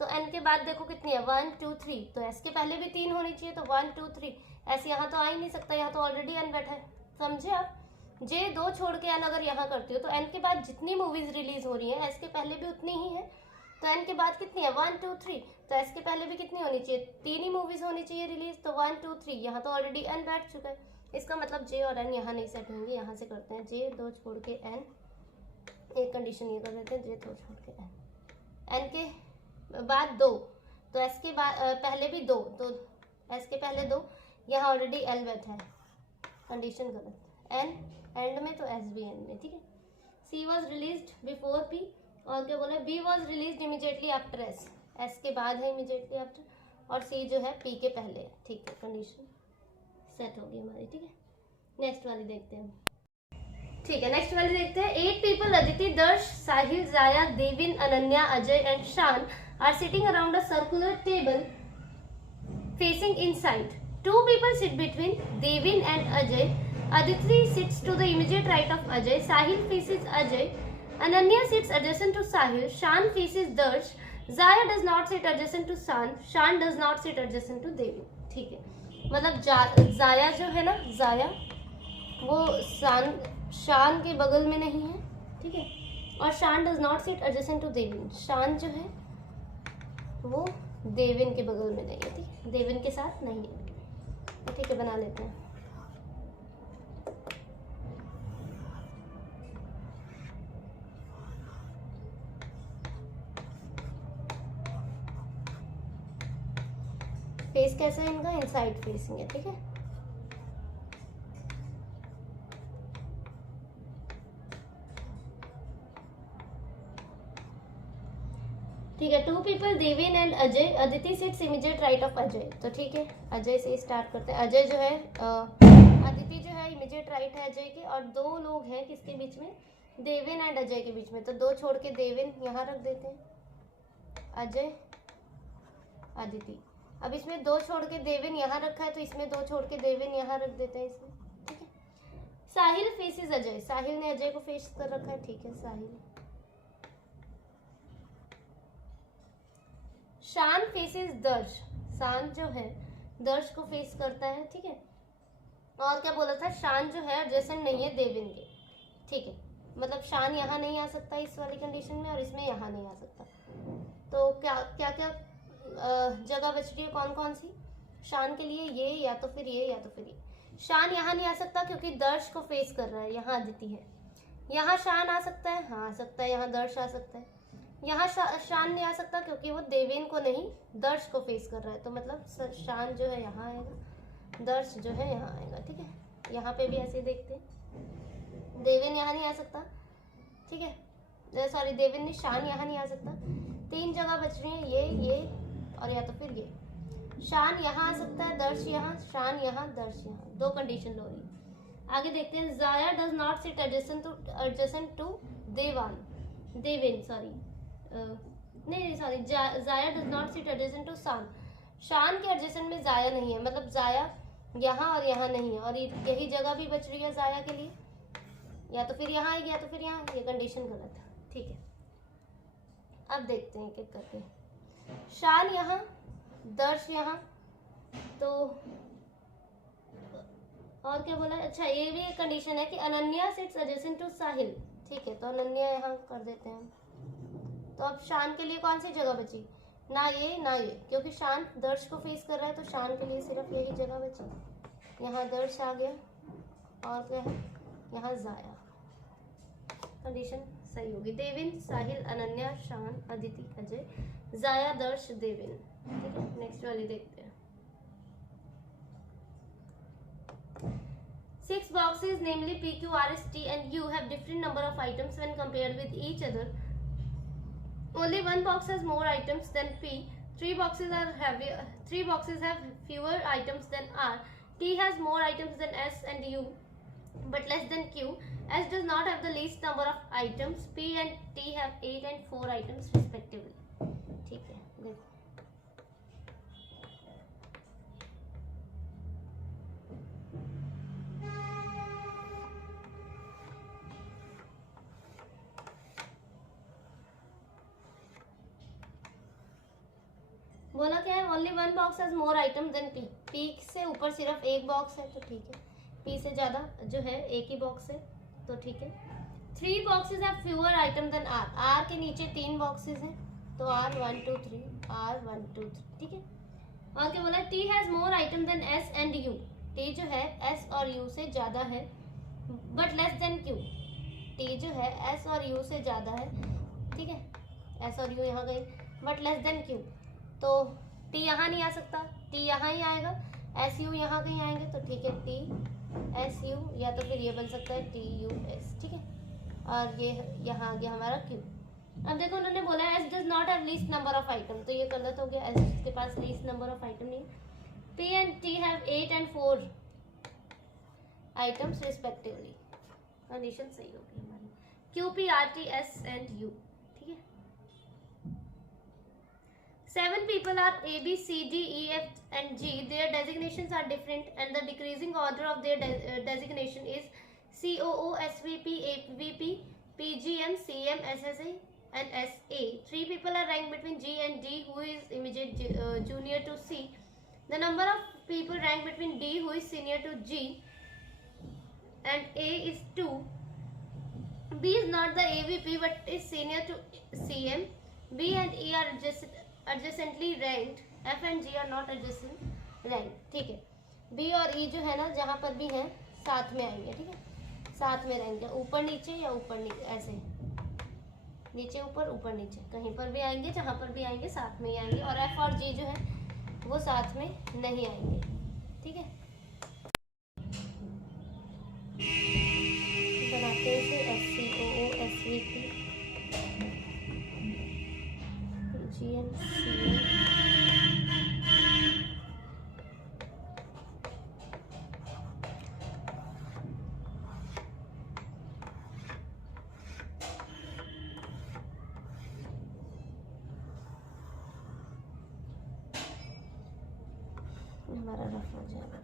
तो एन के बाद देखो कितनी है 1 2 3, तो एस के पहले भी 3 होनी चाहिए, तो 1 2 3। एस यहाँ तो आ ही नहीं सकता, यहाँ तो ऑलरेडी एन बैठा है, समझे आप। जे दो छोड़ के एन अगर यहाँ करती हो तो एन के बाद जितनी मूवीज रिलीज हो रही है एस के पहले भी उतनी ही है, तो एन के बाद कितनी है 1 2 3, तो एस के पहले भी कितनी होनी चाहिए, 3 ही मूवीज होनी चाहिए रिलीज, तो 1 2 3, यहाँ तो ऑलरेडी एन बैठ चुका है। इसका मतलब जे और एन यहाँ नहीं सेट होंगे, यहाँ से करते हैं जे दो छोड़ के एन, एक कंडीशन ये कर देते हैं जे दो छोड़ के एन, एन के बाद 2, तो एस के बाद पहले भी 2, तो एस के पहले 2, यहाँ ऑलरेडी एल बैठा है, कंडीशन गलत, एन एंड में तो एस भी एंड में, ठीक है। C was release before P, और क्या बोला, B was release immediately after S, S के बाद है इमीडिएटली आफ्टर, और सी जो है पी के पहले है, ठीक है। कंडीशन सेट होगी हमारी, ठीक है। नेक्स्ट वाली देखते हैं, ठीक है। नेक्स्ट वाली देखते हैं। 8 people अदिति, दर्श, साहिल, जाया, देविन, अनन्या, अजय एंड शान are sitting around a circular table facing inside. 2 people sit between Devin and Ajay. Aditi sits to the immediate right of Ajay. Sahil faces Ajay. Ananya sits adjacent to Sahil. Shan faces Darsh. Zaya does not sit adjacent to Shan. Shan does not sit adjacent to Devin. ठीक है, मतलब जाया जो है ना, जाया वो शान के बगल में नहीं है, ठीक है। और Shaan does not sit adjacent to Devin, Shaan जो है वो देविन के बगल में नहीं है, ठीक है, देविन के साथ नहीं है, ठीक है। बना लेते हैं। फेस कैसा है इनका, इनसाइड फेसिंग है, ठीक है। ठीक है, 2 people Devin and Ajay, Aditi sits immediate right of Ajay, तो ठीक है अजय से स्टार्ट करते हैं। अजय जो है अदिति जो है इमीडिएट राइट है अजय के, और 2 लोग हैं किसके बीच में, देविन एंड अजय के बीच में, तो 2 छोड़ के देविन यहाँ रख देते हैं, अजय अदिति। अब इसमें 2 छोड़ के देविन यहाँ रखा है, तो इसमें 2 छोड़ के देविन यहाँ रख देते हैं इसमें, ठीक है। साहिल फेसेस अजय, साहिल ने अजय को फेस कर रखा है, ठीक है साहिल। शान फेसेस दर्श, शान जो है दर्श को फेस करता है, ठीक है। और क्या बोला था, शान जो है एडजेसेंट नहीं है देविन के, ठीक है। मतलब शान यहाँ नहीं आ सकता इस वाली कंडीशन में, और इसमें यहाँ नहीं आ सकता। तो क्या क्या क्या जगह बच रही है, कौन कौन सी शान के लिए, ये या तो फिर ये या तो फिर ये। शान यहाँ नहीं आ सकता क्योंकि दर्श को फेस कर रहा है, यहाँ अदिति है। यहाँ शान आ सकता है, हाँ आ सकता है, यहाँ दर्श आ सकता है। यहाँ शान नहीं आ सकता क्योंकि वो देवेन को नहीं दर्श को फेस कर रहा है, तो मतलब शान जो है यहाँ आएगा, दर्श जो है यहाँ आएगा, ठीक है। यहाँ पे भी ऐसे ही देखते हैं, देवेन यहाँ नहीं आ सकता, ठीक है, सॉरी देवेन नहीं, शान यहाँ नहीं आ सकता। 3 जगह बच रही है, ये और या तो फिर ये। शान यहाँ आ सकता है, दर्श यहाँ, शान यहाँ, दर्श यहाँ, 2 कंडीशन हो रही है। आगे देखते हैं, Jaya does not sit adjacent to Deven, sorry नहीं sorry, Jaya does not sit adjacent to Shan. Shan के एडजेसेंट में जाया नहीं है, मतलब जाया यहाँ और यहाँ नहीं है, और यही जगह भी बच रही है जाया के लिए, या तो फिर यहाँ आएगी या तो फिर यहाँ, ये कंडीशन गलत है, ठीक है। अब देखते हैं एक करके, शान यहाँ, दर्श यहाँ, तो और क्या बोला, अच्छा ये भी एक कंडीशन है कि अनन्या सिट्स एडजेसेंट टू साहिल, ठीक है, तो अनन्या यहाँ कर देते हैं। तो अब शान के लिए कौन सी जगह बची, ना ये ना ये, क्योंकि शान दर्श को फेस कर रहा है, तो शान के लिए सिर्फ यही जगह बची। यहाँ दर्श आ गया, और क्या है यहाँ जाया, कंडीशन सही होगी। देविन, साहिल, अनन्या, शान, अदिति, अजय, जाया, दर्श, देविन, ठीक है। नेक्स्ट वाली देखते हैं। 6 boxes namely P, Q, R, S, T and U have different number of items when compared with each other. Only one box has more items than P. Three boxes have fewer items than R. T has more items than S and U, but less than Q. S does not have the least number of items. P and T have 8 and 4 items respectively. ठीक है, देखो बोला क्या है, only one box has more item than P. P से ऊपर सिर्फ एक बॉक्स है तो ठीक है, पी से ज़्यादा जो है एक ही बॉक्स है तो ठीक है. 3 boxes have fewer item than R. R के नीचे 3 बॉक्सेस हैं तो आर 1 2 3, आर 1 2 3, ठीक है. और क्या बोला, T has more item than S and U. T जो है एस और यू से ज़्यादा है, but less than Q. T जो है एस और यू से ज़्यादा है, ठीक है, एस और यू यहाँ गए, बट लेस देन क्यू. तो टी यहाँ नहीं आ सकता, टी यहाँ ही आएगा, एस यू यहाँ कहीं आएंगे तो ठीक है, टी एस यू, या तो फिर ये बन सकता है टी यू एस, ठीक है. और ये यहाँ आ गया हमारा क्यू. अब देखो उन्होंने बोला S does not have least number of item, तो ये गलत हो गया, एस के पास लीस्ट नंबर ऑफ आइटम नहीं. P and T have 8 and 4 items respectively. Condition सही होगी हमारी. Q P R T S and you, ठीक है. 7 people are A, B, C, D, E, F and G. Their designations are different and the decreasing order of their designation is COO, SVP, AVP, PGM, CM, SSA and SA. 3 people are ranked between G and D, who is immediate junior to C. The number of people ranked between D, who is senior to G, and A is 2. B is not the AVP but is senior to CM. B and E are adjacently ranked. F and G are not adjacent ranked, ठीक है. B और E जो है ना, जहाँ पर भी हैं साथ में आएंगे, ठीक है, साथ में रहेंगे, ऊपर नीचे या ऊपर नीचे, ऐसे नीचे ऊपर ऊपर नीचे, कहीं पर भी आएंगे, जहाँ पर भी आएंगे साथ में ही आएंगे. और F और G जो है वो साथ में नहीं आएंगे, ठीक है. बनाते हैं इसे SCOO, SVP, PGM, CM. हमारा रफ हो जाएगा,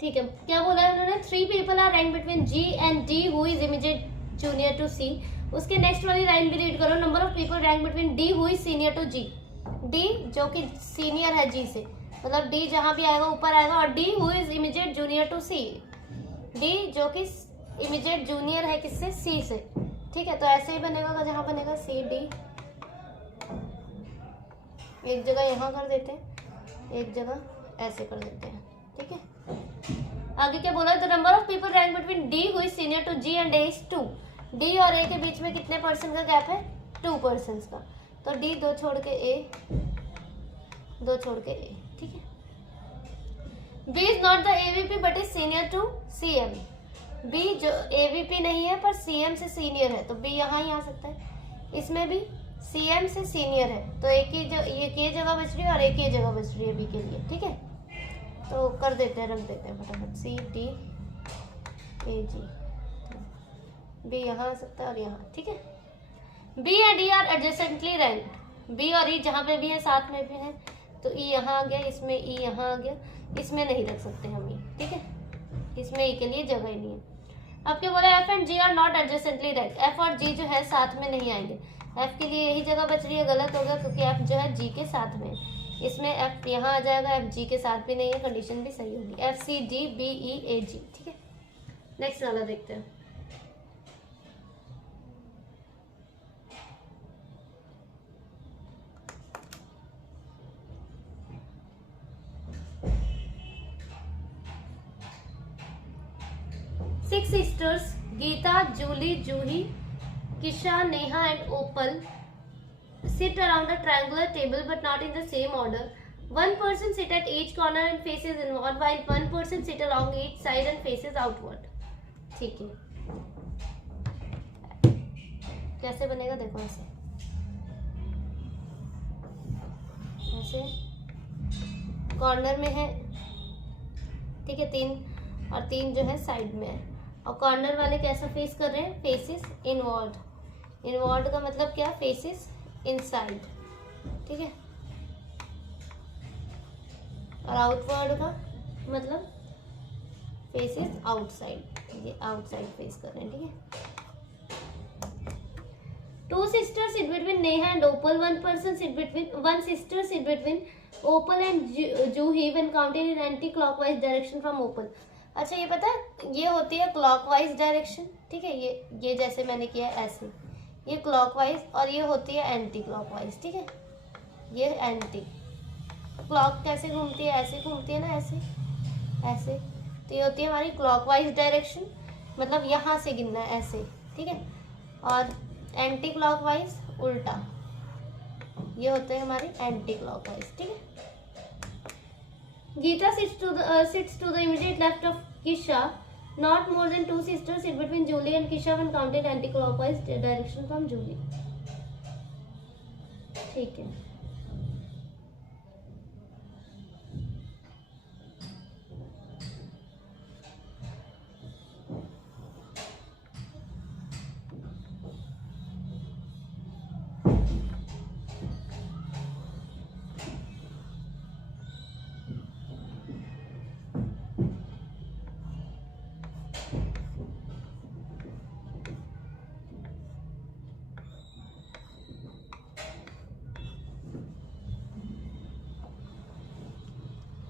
ठीक है. क्या बोला है उन्होंने, 3 people are ranked between G and D, who is immediate junior to C. उसके नेक्स्ट वाली लाइन भी रीड करो. Number of people rank between D who is senior to G. D जो कि सीनियर है जी से, मतलब डी जहाँ भी आएगा ऊपर आएगा, और D who is immediate junior to C. D जो कि इमीडिएट जूनियर है किससे, सी से, ठीक है. तो ऐसे ही बनेगा, जहाँ बनेगा सी डी, एक जगह यहाँ कर देते हैं, एक जगह ऐसे कर देते हैं, ठीक है. आगे क्या बोला, the number of people rank between D who is senior to G and A is 2. D और ए के बीच में कितने परसेंट का गैप है, 2% का. तो डी 2 छोड़ के ए, 2 छोड़ के ए, ठीक है. B is not the AVP but is senior to CM. B जो एवीपी नहीं है पर सीएम से सीनियर है, तो बी यहाँ ही आ सकता है. इसमें भी सीएम से सीनियर है, तो एक ही जगह बच रही है और एक ही जगह बच रही है बी के लिए, ठीक है. तो कर देते हैं, रख देते हैं फटाफट, C D A ji. B यहाँ आ सकता है और यहाँ, ठीक है. B and E are adjacently ranked. B और ई जहाँ पे भी है साथ में भी है, तो ई यहाँ आ गया, इसमें ई यहाँ आ गया, इसमें नहीं रख सकते हम ई, ठीक है, इसमें ई के लिए जगह ही नहीं है. अब क्या बोला, F and G are not adjacently ranked. F और जी जो है साथ में नहीं आएंगे. एफ के लिए यही जगह बच रही है, गलत हो गया क्योंकि एफ जो है जी के साथ में, इसमें एफ यहाँ आ जाएगा, एफ जी के साथ भी नहीं है, कंडीशन भी सही होगी. F C D B E A G, ठीक है. नेक्स्ट वाला देखते हैं. Six sisters, Geeta, Julie, Juhi, Kisha, Neha and Opal sit around a triangular table but not in the same order. One person sit at each corner and faces inward while one person sit along each side and faces outward. ठीक है. कैसे बनेगा देखो, ऐसे ऐसे corner में है, ठीक है, 3 और 3 जो है साइड में है। और कॉर्नर वाले कैसा फेस कर रहे हैं, फेसिस इनवर्ड। इनवर्ड का मतलब क्या, फेसिस इनसाइड, ठीक है। और आउटवर्ड का मतलब फेसिस आउटसाइड, ये आउटसाइड फेस कर रहे हैं, ठीक है। Two sisters sit between Neha and Opal. One sister sit between Opal and Juhi when counted in anti-clockwise direction from Opal. अच्छा, ये पता है, ये होती है क्लॉकवाइज डायरेक्शन, ठीक है। ये जैसे मैंने किया ऐसे, ये क्लॉकवाइज, और ये होती है एंटी क्लॉकवाइज, ठीक है। ये एंटी क्लॉक कैसे घूमती है, ऐसे घूमती है ना, ऐसे ऐसे। तो ये होती है हमारी क्लॉकवाइज डायरेक्शन, मतलब यहाँ से गिनना है ऐसे, ठीक है। और एंटी क्लॉकवाइज उल्टा, ये होते हैं हमारे एंटी क्लॉकवाइज, ठीक है। Gita sits to the immediate left of Kisha. Not more than 2 sisters sit between Julie and Kisha when counted anti-clockwise direction from Julie. ठीक है।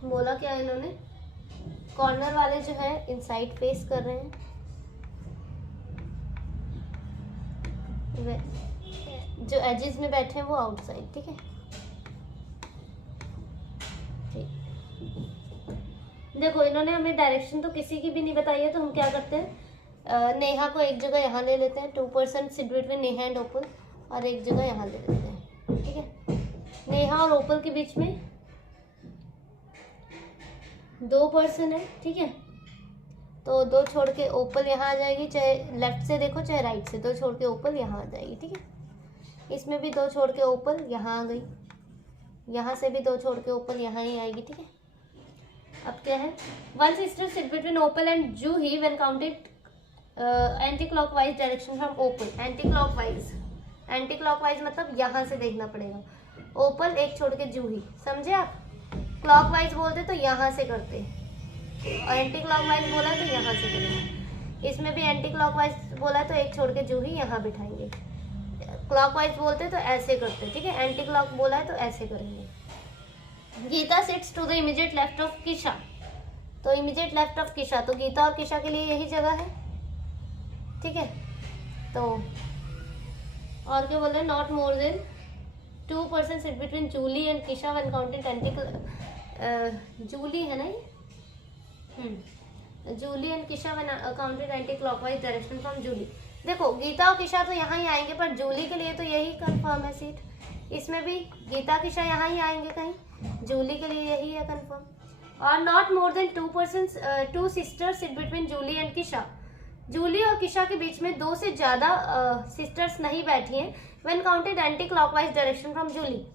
बोला क्या इन्होंने, कॉर्नर वाले जो है इनसाइड फेस कर रहे हैं, जो एजेस में बैठे हैं वो आउटसाइड, ठीक है। देखो, इन्होंने हमें डायरेक्शन तो किसी की भी नहीं बताई है, तो हम क्या करते हैं, नेहा को एक जगह यहाँ ले लेते हैं, 2% सिट बिटवीन नेहा एंड ओपल, और एक जगह यहाँ ले लेते हैं, ठीक है। नेहा और ओपल के बीच में 2% है, ठीक है। तो 2 छोड़ के ओपल यहाँ आ जाएगी, चाहे लेफ्ट से देखो चाहे राइट से, 2 छोड़ के ओपल यहाँ आ जाएगी, ठीक है। इसमें भी 2 छोड़ के ओपल यहाँ आ गई, यहाँ से भी 2 छोड़ के ओपल यहाँ ही आएगी, ठीक है। अब क्या है, 1 sister sit between Opal and Juhi when counted anti-clockwise direction from Opal. Anti-clockwise मतलब यहाँ से देखना पड़ेगा, ओपल एक छोड़ के जूही, समझे आप। क्लॉकवाइज बोलते तो यहाँ से करते, और एंटी क्लॉकवाइज बोला तो यहाँ से करेंगे। इसमें भी एंटी क्लॉकवाइज बोला तो एक छोड़ के जूही यहाँ बिठाएंगे, क्लॉकवाइज बोलते तो ऐसे करते, ठीक है। एंटी क्लॉक बोला है तो ऐसे करेंगे। Gita sits to the immediate left of Kisha, तो इमीडिएट लेफ्ट ऑफ किशा, तो गीता और किशा के लिए यही जगह है, ठीक है। तो और क्या बोल रहे हैं, not more than 2% sit between Julie and Kisha when counted anti, Julie है ना ये, Julie and Kisha when counted anti clockwise direction from Julie. देखो, गीता और किशा तो यहाँ ही आएंगे, पर जूली के लिए तो यही कंफर्म है सीट। इसमें भी गीता किशा यहाँ ही आएंगे कहीं, जूली के लिए यही है कंफर्म। और not more than 2 sisters sit between Julie and Kisha, Julie और किशा के बीच में 2 से ज़्यादा सिस्टर्स नहीं बैठी हैं when counted anti clockwise direction from Julie.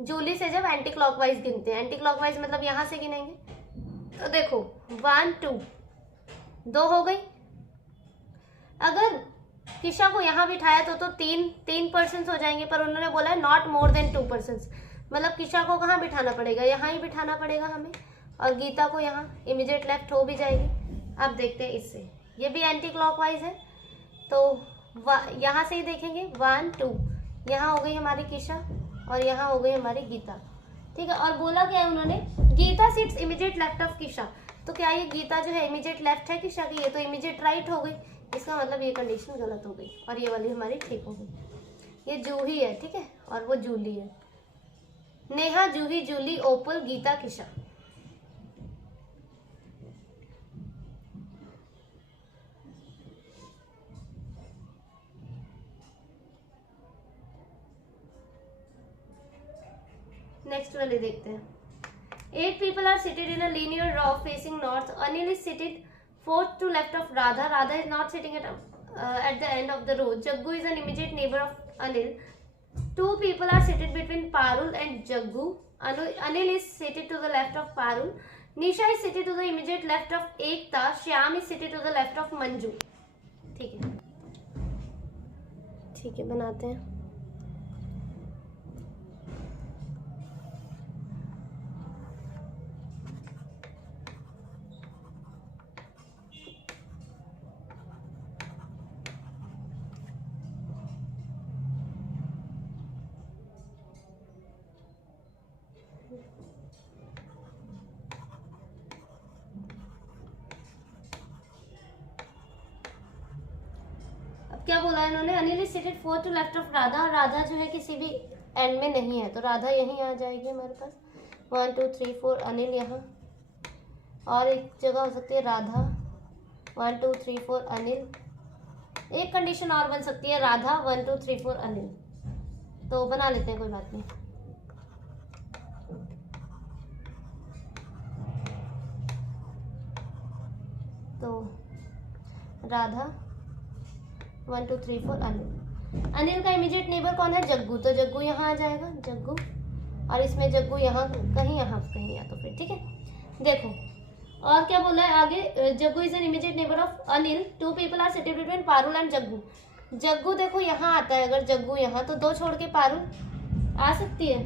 Julie से जब एंटी क्लॉकवाइज गिनते हैं, एंटी क्लॉकवाइज मतलब यहाँ से गिनेंगे, तो देखो 1 2 2 हो गई। अगर किशा को यहाँ बिठाया तो 3% हो जाएंगे, पर उन्होंने बोला है नॉट मोर देन 2%, मतलब किशा को कहाँ बिठाना पड़ेगा, यहाँ ही बिठाना पड़ेगा हमें, और गीता को यहाँ इमीडिएट लेफ्ट हो भी जाएगी। अब देखते हैं इससे, ये भी एंटी क्लॉकवाइज है, तो यहाँ से ही देखेंगे 1 2, यहाँ हो गई हमारी किशा और यहाँ हो गई हमारी गीता, ठीक है। और बोला क्या है उन्होंने, Gita sits immediate left of Kisha, तो क्या ये गीता जो है इमीडिएट लेफ्ट है किशा की, ये तो इमीडिएट राइट हो गई, इसका मतलब ये कंडीशन गलत हो गई और ये वाली हमारी ठीक हो गई। ये जूही है, ठीक है, और वो जूली है। नेहा, जूही, जूली, ओपल, गीता, किशा। नेक्स्ट वाले देखते हैं। 8 people are seated in a linear row facing north. Anil is seated fourth to left of Radha. Radha is not sitting at at the end of the road. Jaggu is an immediate neighbor of Anil. Two people are seated between Parul and Jaggu. Anil is seated to the left of Parul. Nisha is seated to the immediate left of Ekta. Shyam is seated to the left of Manju. ठीक है, ठीक है, बनाते हैं. क्या बोला इन्होंने? Anil is seated four to left of Radha. Radha जो है किसी भी एंड में नहीं है, तो राधा यहीं आ जाएगी हमारे पास. 1 2 3 4 अनिल यहाँ, और एक जगह हो सकती है राधा. 1 2 3 4 अनिल. एक कंडीशन और बन सकती है राधा 1 2 3 4 अनिल. तो बना लेते हैं, कोई बात नहीं. तो राधा 1 2 3 4 अनिल. अनिल का इमीडिएट नेबर कौन है? जग्गू. तो जग्गू यहाँ आ जाएगा, जग्गू. और इसमें जग्गू यहाँ कहीं या तो फिर ठीक है. देखो और क्या बोला है आगे? Jaggu is an immediate neighbour of Anil. Two people are seated between Parul and Jaggu. Jaggu देखो यहाँ आता है, अगर जग्गू यहाँ तो दो छोड़ के पारुल आ सकती है.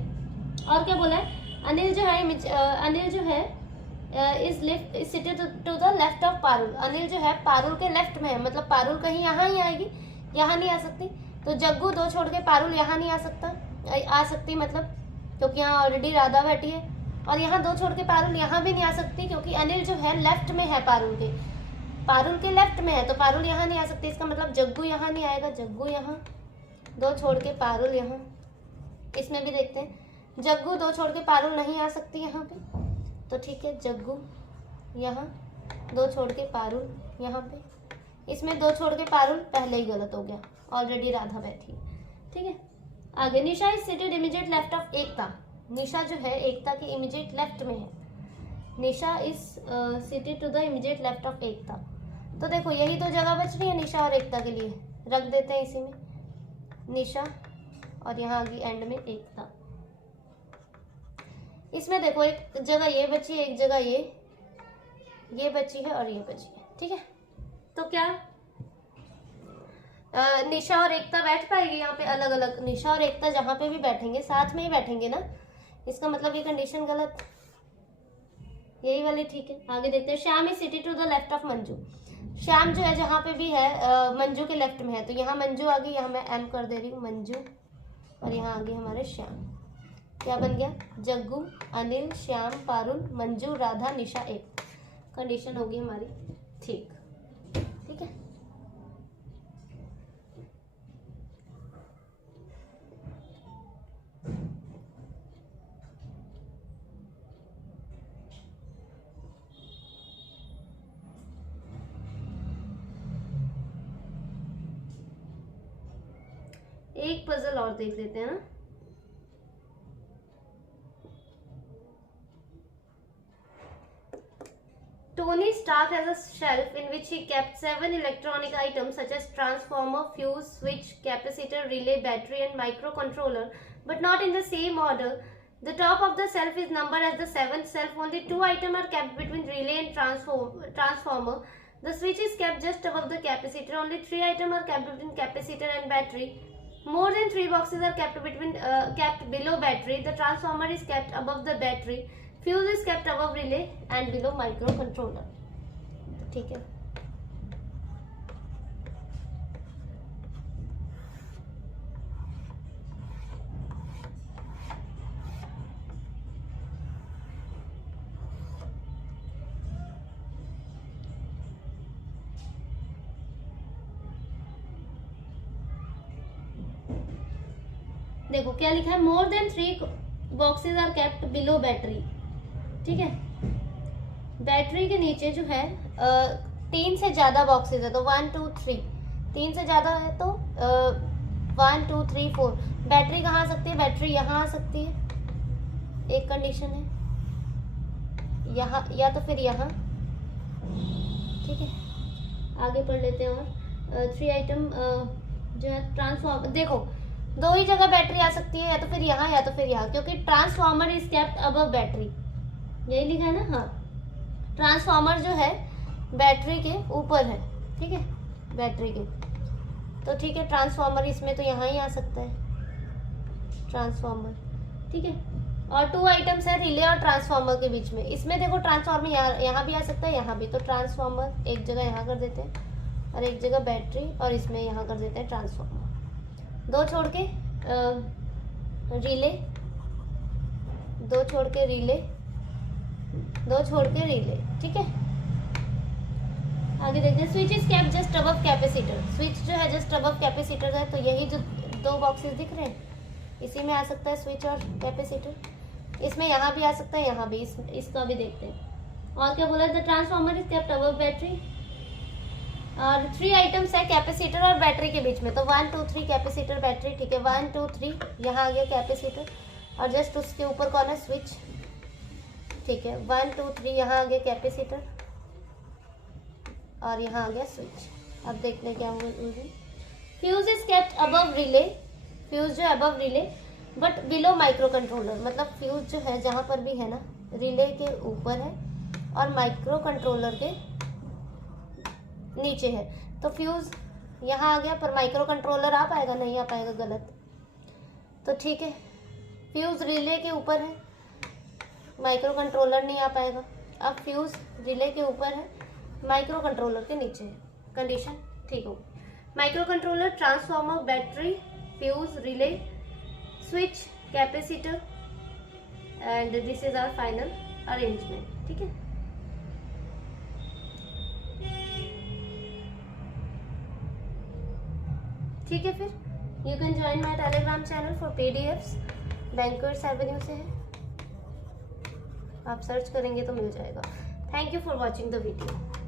और क्या बोला है? अनिल जो है is seated to the left of Parul. Anil जो है पारुल के लेफ्ट में है, मतलब पारुल कहीं यहाँ ही आएगी, यहाँ नहीं आ सकती. तो जग्गू दो छोड़ के पारुल यहाँ नहीं आ सकती, मतलब क्योंकि यहाँ ऑलरेडी राधा बैठी है. और यहाँ दो छोड़ के पारुल यहाँ भी नहीं आ सकती, क्योंकि अनिल जो है लेफ्ट में है, पारुल के लेफ्ट में है, तो पारुल यहाँ नहीं आ सकती. इसका मतलब जग्गू यहाँ नहीं आएगा, जग्गू यहाँ. दो छोड़ के पारुल यहाँ. इसमें भी देखते हैं, जग्गू दो छोड़ के पारुल नहीं आ सकती यहाँ पे, तो ठीक है. जग्गू यहाँ, दो छोड़ के पारुल यहाँ पे. इसमें दो छोड़ के पारुल पहले ही गलत हो गया, ऑलरेडी राधा बैठी है. ठीक है, आगे. Nisha is seated immediate left of Ekta. Nisha जो है एकता के इमीडिएट लेफ्ट में है. Nisha is seated to the immediate left of Ekta. तो देखो यही तो जगह बच रही है निशा और एकता के लिए, रख देते हैं इसी में निशा, और यहाँ आगे एंड में एकता. इसमें देखो एक जगह ये बची है, एक जगह ये बची है और ये बची है. ठीक है, तो क्या निशा और एकता बैठ पाएगी यहाँ पे अलग अलग? निशा और एकता जहाँ पे भी बैठेंगे साथ में ही बैठेंगे ना. इसका मतलब ये कंडीशन गलत, यही वाली ठीक है. आगे देखते हैं. Shyam is seated to the left of Manju. Shyam जो है जहाँ पे भी है मंजू के लेफ्ट में है, तो यहाँ मंजू आ गई, यहाँ मैं एम कर दे रही हूँ मंजू, और यहाँ आगे हमारे श्याम. क्या बन गया? जग्गू, अनिल, श्याम, पारुल, मंजू, राधा, निशा, एक. कंडीशन होगी हमारी ठीक. ठीक है, एक पजल और देख लेते हैं ना. Tony Stark has a shelf in which he kept 7 electronic items such as transformer, fuse, switch, capacitor, relay, battery and microcontroller, but not in the same order. The top of the shelf is numbered as the 7th shelf. Only 2 items are kept between relay and transformer. The switch is kept just above the capacitor. Only 3 items are kept between capacitor and battery. More than 3 boxes are kept below battery. The transformer is kept above the battery. Fuse is kept above relay and below microcontroller. ठीक है, देखो क्या लिखा है. More than 3 boxes are kept below battery. ठीक है, battery के नीचे जो है 3 से ज्यादा बॉक्सेस है, तो 1 2 3. 3 से ज्यादा है तो 1 2 3 4. बैटरी कहाँ आ सकती है? बैटरी यहाँ आ सकती है, एक कंडीशन है यहाँ, या तो फिर यहाँ. ठीक है, आगे पढ़ लेते हैं. और 3 आइटम जो है ट्रांसफॉर्मर, देखो 2 ही जगह बैटरी आ सकती है, या तो फिर यहाँ या तो फिर यहाँ, क्योंकि transformer is kept above battery, यही लिखा है ना। हाँ, ट्रांसफॉर्मर जो है बैटरी के ऊपर है, ठीक है, बैटरी के। तो ठीक है, ट्रांसफॉर्मर इसमें तो यहाँ ही आ सकता है ट्रांसफॉर्मर, ठीक है। और 2 आइटम्स है रिले और ट्रांसफॉर्मर के बीच में। इसमें देखो ट्रांसफॉर्मर यहाँ भी आ सकता है, यहाँ भी। तो ट्रांसफॉर्मर एक जगह यहाँ कर देते हैं और एक जगह बैटरी, और इसमें यहाँ कर देते हैं ट्रांसफॉर्मर। 2 छोड़ के रिले, 2 छोड़ के रिले, 2 छोड़ के रिले, ठीक है। आगे देखते हैं, switch is kept just above capacitor. Switch जो है जस्ट अबव कैपेसिटर है, तो यही जो 2 बॉक्सेस दिख रहे हैं इसी में आ सकता है स्विच और कैपेसिटर। इसमें यहाँ भी आ सकता है, यहाँ भी। इसका भी देखते हैं। और क्या बोला, the transformer is kept above battery. और 3 आइटम्स है कैपेसिटर और बैटरी के बीच में। तो 1 2 3 कैपेसिटर बैटरी, ठीक है। 1 2 3 यहाँ आ गया कैपेसिटर, और जस्ट उसके ऊपर कौन है, स्विच, ठीक है। 1 2 3 यहाँ आ गया कैपेसिटर, और यहाँ आ गया स्विच। अब देखते हैं क्या हुआ। Fuse is kept above relay. Fuse जो है above relay but below micro controller, मतलब फ्यूज जो है जहाँ पर भी है ना, रिले के ऊपर है और माइक्रो कंट्रोलर के नीचे है। तो फ्यूज यहाँ आ गया, पर माइक्रो कंट्रोलर आ पाएगा, नहीं आ पाएगा, गलत। तो ठीक है, फ्यूज रिले के ऊपर है, माइक्रो कंट्रोलर नहीं आ पाएगा। अब फ्यूज रिले के ऊपर है, माइक्रो कंट्रोलर के नीचे है, कंडीशन ठीक हो। Microcontroller, transformer, battery, fuse, relay, switch, capacitor, and this is our final arrangement, ठीक है। ठीक है, फिर you can join my Telegram channel for PDFs. Bankers Avenue से है, आप सर्च करेंगे तो मिल जाएगा। Thank you for watching the video.